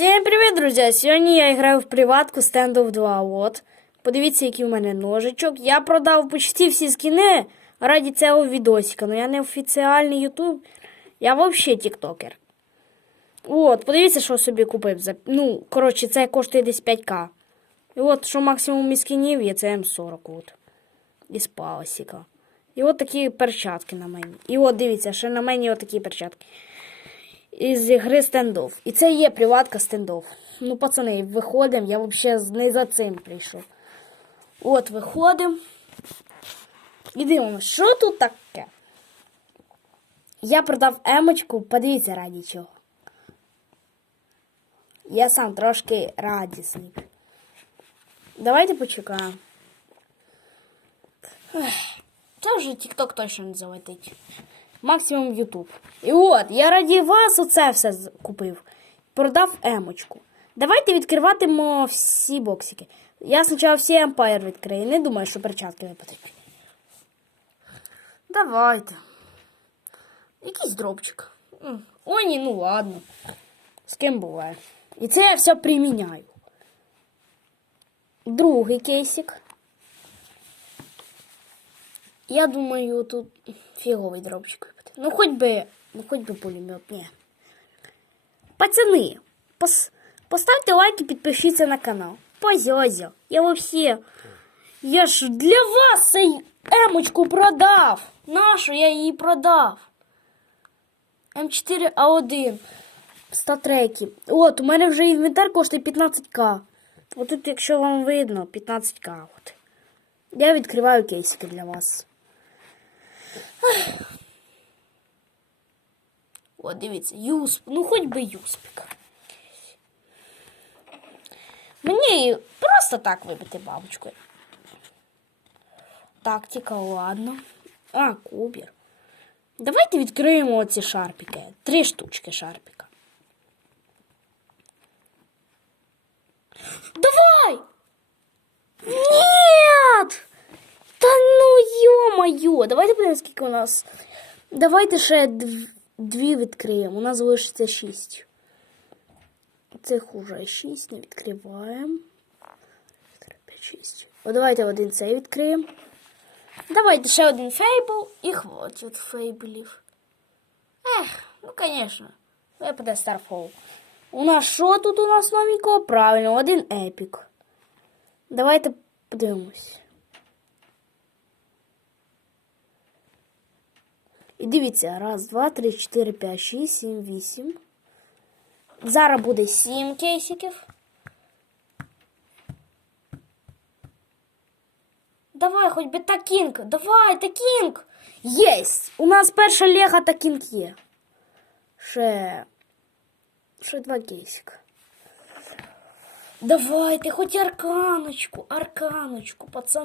Всім привіт, друзі! Сьогодні я граю в приватку Standoff 2. От. Подивіться, який в мене ножичок. Я продав почти всі скини раді цього відосика. Ну я не офіціальний ютуб. Я взагалі тіктокер. От, подивіться, що собі купив. Ну, коротше, це коштує десь 5к. І от, що максимум із скинів є, це М40. От. Із палосіка. І от такі перчатки на мені. І от дивіться, ще на мені от такі перчатки із гри стендов. І це є приватка стендов. Ну, пацани, виходимо, я взагалі не за цим прийшов. От, виходимо. І дивимося, що тут таке? Я продав емочку, подивіться раді чого. Я сам трошки радісний. Давайте почекаємо. Це вже TikTok точно не залетить. Максимум YouTube. І от, я раді вас оце все купив. Продав емочку. Давайте відкриватимо всі боксики. Я спочатку всі Empire відкрию. Не думаю, що перчатки випадуть. Давайте. Якийсь дропчик. М, Ой, ні, ну ладно. З ким буває. І це я все приміняю. Другий кейсик. Я думаю, тут фіговий дропчик випаде. Ну, хоч би, ну, хоч би пулемет, ні. Пацани, пос, поставте лайк і підпишіться на канал. Позьозя. Я вообще. Я ж для вас цей емочку продав. Нашу я її продав. М4А1. 103. От, у мене вже інвентар коштує 15к. От тут, якщо вам видно, 15к. От. Я відкриваю кейсики для вас. О, дивіться, юсп. Ну, хоч би юспік. Мені просто так вибити бабочкою. Тактика, ладно. А, кубір. Давайте відкриємо оці шарпіки. Три штучки шарпіка. Давай! Нет! Та ну ё-моё! Давайте подивимось, скільки у нас. Давайте ще дв- дві відкриємо. У нас залишиться шість. Цих уже шість, не відкриваємо. 6. О, давайте один цей відкриємо. Давайте ще один фейбл і хватить фейблів. Ех, ну звісно. Випаде Старфол. У нас що тут у нас новенького? Правильно, один епік. Давайте подивимось. І дивіться, раз, два, три, чотири, п'ять, шість, сім, вісім. Зараз буде сім кейсиків. Давай, хоч би такінг. Давай, такінг. Єсть! У нас перша лега такінг є. Ще. Ще два кейсика. Давайте, хоч арканочку, арканочку, пацан.